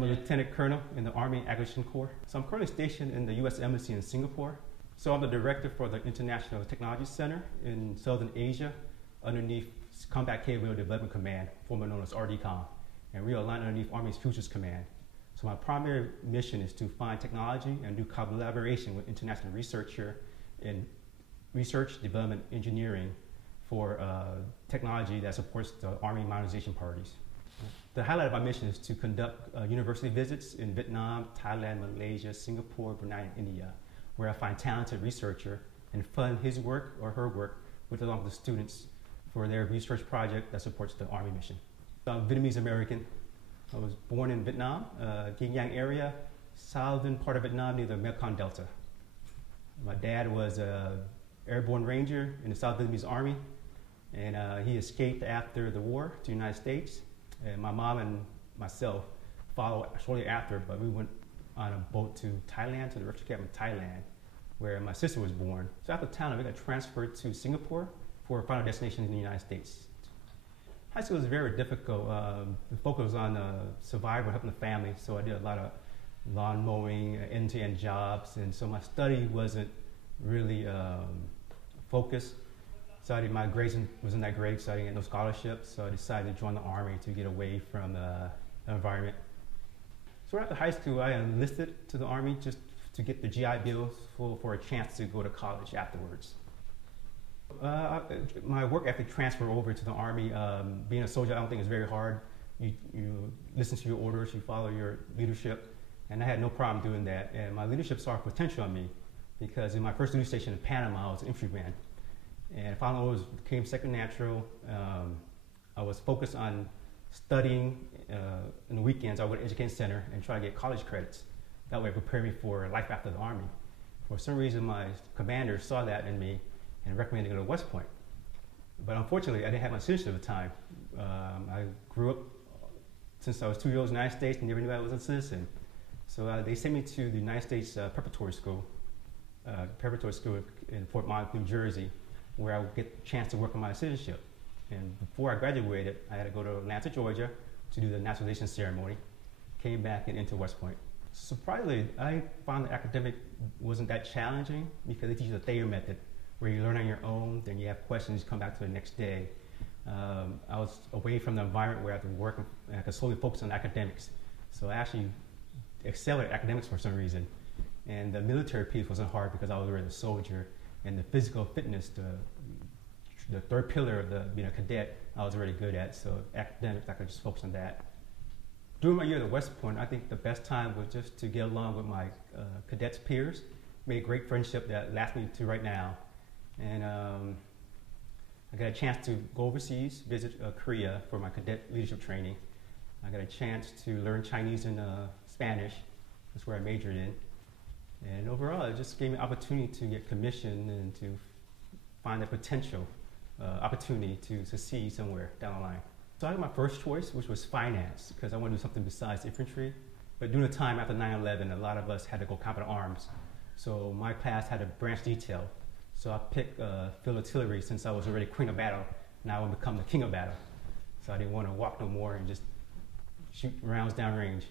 I'm a lieutenant colonel in the Army Acquisition Corps. So I'm currently stationed in the U.S. Embassy in Singapore. So I'm the director for the International Technology Center in Southern Asia underneath Combat Capability Development Command, formerly known as RDCOM. And we are aligned underneath Army's Futures Command. So my primary mission is to find technology and do collaboration with international researchers in research, development, engineering for technology that supports the Army modernization priorities. The highlight of my mission is to conduct university visits in Vietnam, Thailand, Malaysia, Singapore, Brunei, and India, where I find talented researcher and fund his work or her work with along with the students for their research project that supports the Army mission. I'm Vietnamese American. I was born in Vietnam, Ging Yang area, southern part of Vietnam near the Mekong Delta. My dad was an airborne ranger in the South Vietnamese Army, and he escaped after the war to the United States. And my mom and myself followed shortly after, but we went on a boat to Thailand, to the refugee camp in Thailand, where my sister was born. So after Thailand, we got transferred to Singapore for a final destination in the United States. High school was very difficult. The focus was on survival, helping the family, so I did a lot of lawn mowing, end-to-end jobs, and so my study wasn't really focused. So my grades wasn't that great, so I didn't get no scholarships, so I decided to join the Army to get away from the environment. So after high school, I enlisted to the Army just to get the GI Bill for a chance to go to college afterwards. My work ethic transferred over to the Army. Being a soldier, I don't think is very hard. You listen to your orders, you follow your leadership, and I had no problem doing that. And my leadership saw potential in me because in my first duty station in Panama, I was an infantryman. And final orders came second natural. I was focused on studying. In the weekends, I would go to education center and try to get college credits. That way, prepare me for life after the Army. For some reason, my commander saw that in me and recommended to go to West Point. But unfortunately, I didn't have my citizenship at the time. I grew up since I was 2 years old in the United States and never knew I was a citizen. So they sent me to the United States preparatory school in Fort Monmouth, New Jersey, where I would get a chance to work on my citizenship. And before I graduated, I had to go to Atlanta, Georgia to do the naturalization ceremony. Came back and into West Point. Surprisingly, I found the academic wasn't that challenging because they teach you the Thayer method, where you learn on your own, then you have questions, you come back to the next day. I was away from the environment where I had to work and I could solely focus on academics. So I actually excelled at academics for some reason. And the military piece wasn't hard because I was already a soldier, and the physical fitness, the third pillar of being a cadet, I was already good at. So academics, I could just focus on that. During my year at West Point, I think the best time was just to get along with my cadets peers. Made a great friendship that lasts me to right now. And I got a chance to go overseas, visit Korea for my cadet leadership training. I got a chance to learn Chinese and Spanish. That's where I majored in. And overall, it just gave me an opportunity to get commissioned and to find a potential opportunity to succeed somewhere down the line. So I had my first choice, which was finance, because I wanted to do something besides infantry. But during the time after 9/11, a lot of us had to go combat arms. So my class had a branch detail. So I picked field artillery since I was already queen of battle. Now I want to become the king of battle. So I didn't want to walk no more and just shoot rounds downrange.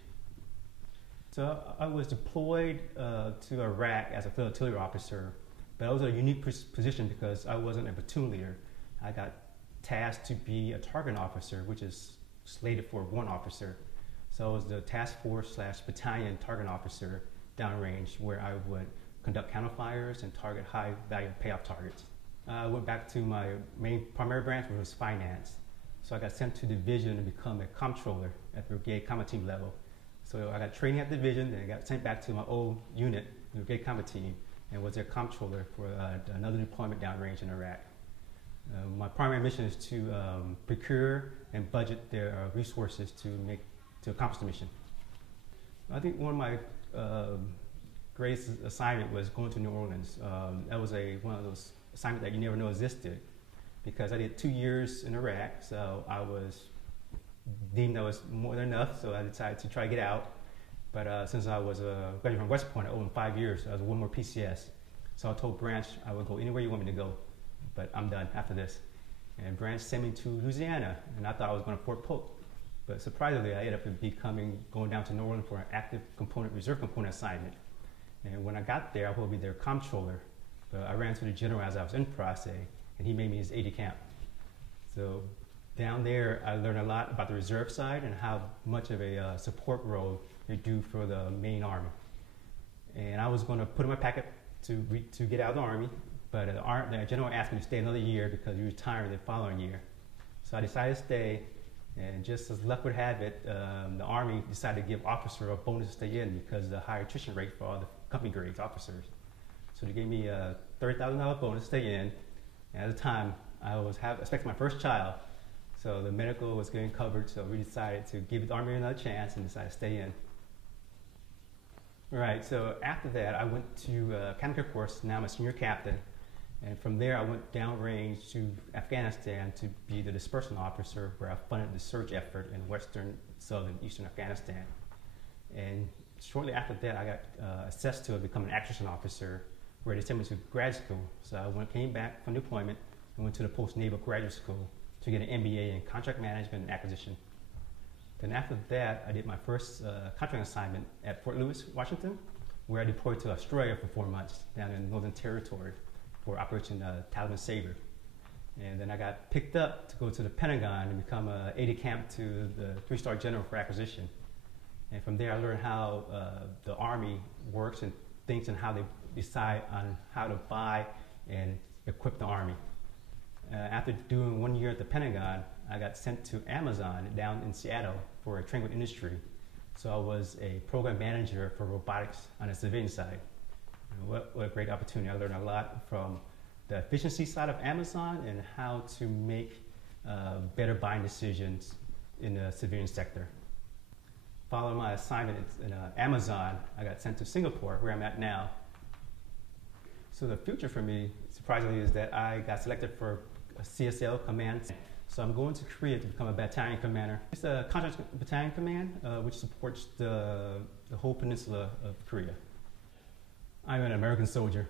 So I was deployed to Iraq as a field artillery officer, but I was in a unique position because I wasn't a platoon leader. I got tasked to be a target officer, which is slated for one officer. So I was the task force / battalion target officer downrange, where I would conduct counterfires and target high value payoff targets. I went back to my main primary branch, which was finance. So I got sent to division to become a comptroller at the brigade combat team level. So I got training at division, and I got sent back to my old unit, the brigade combat team, and was their comptroller for another deployment downrange in Iraq. My primary mission is to procure and budget their resources to accomplish the mission. I think one of my greatest assignment was going to New Orleans. That was one of those assignments that you never know existed, because I did 2 years in Iraq, so I was deemed that was more than enough, so I decided to try to get out. But since I was graduating from West Point, I owed 5 years, so I was one more PCS. So I told Branch I would go anywhere you want me to go, but I'm done after this. And Branch sent me to Louisiana, and I thought I was going to Fort Polk. But surprisingly, I ended up going down to New Orleans for an active component, reserve component assignment. And when I got there, I will be their comptroller. But I ran to the general as I was in process, and he made me his aide-de-camp. So down there, I learned a lot about the reserve side and how much of a support role they do for the main army. And I was going to put in my packet to get out of the Army, but the general asked me to stay another year because he retired the following year. So I decided to stay, and just as luck would have it, the Army decided to give officer a bonus to stay in because of the high attrition rate for all the company grades officers. So they gave me a $30,000 bonus to stay in, and at the time I was expecting my first child, so the medical was getting covered, so we decided to give the Army another chance and decided to stay in. Right, so after that, I went to Academy course. Now I'm a senior captain. And from there, I went downrange to Afghanistan to be the disbursement officer, where I funded the search effort in western, southern, eastern Afghanistan. And shortly after that, I got assessed to become an acquisition officer, where they sent me to grad school. So I came back from deployment and went to the post-naval graduate school to get an MBA in contract management and acquisition. Then after that, I did my first contract assignment at Fort Lewis, Washington, where I deployed to Australia for 4 months down in Northern Territory for Operation Taliban Sabre. And then I got picked up to go to the Pentagon and become an aide-de-camp to the 3-star general for acquisition. And from there, I learned how the Army works and thinks and how they decide on how to buy and equip the Army. After doing 1 year at the Pentagon, I got sent to Amazon down in Seattle for a training with industry. So I was a program manager for robotics on the civilian side. And what a great opportunity. I learned a lot from the efficiency side of Amazon and how to make better buying decisions in the civilian sector. Following my assignment in Amazon, I got sent to Singapore, where I'm at now. So the future for me, surprisingly, is that I got selected for a CSL command. So I'm going to Korea to become a battalion commander. It's a contract battalion command, which supports the whole peninsula of Korea. I'm an American soldier.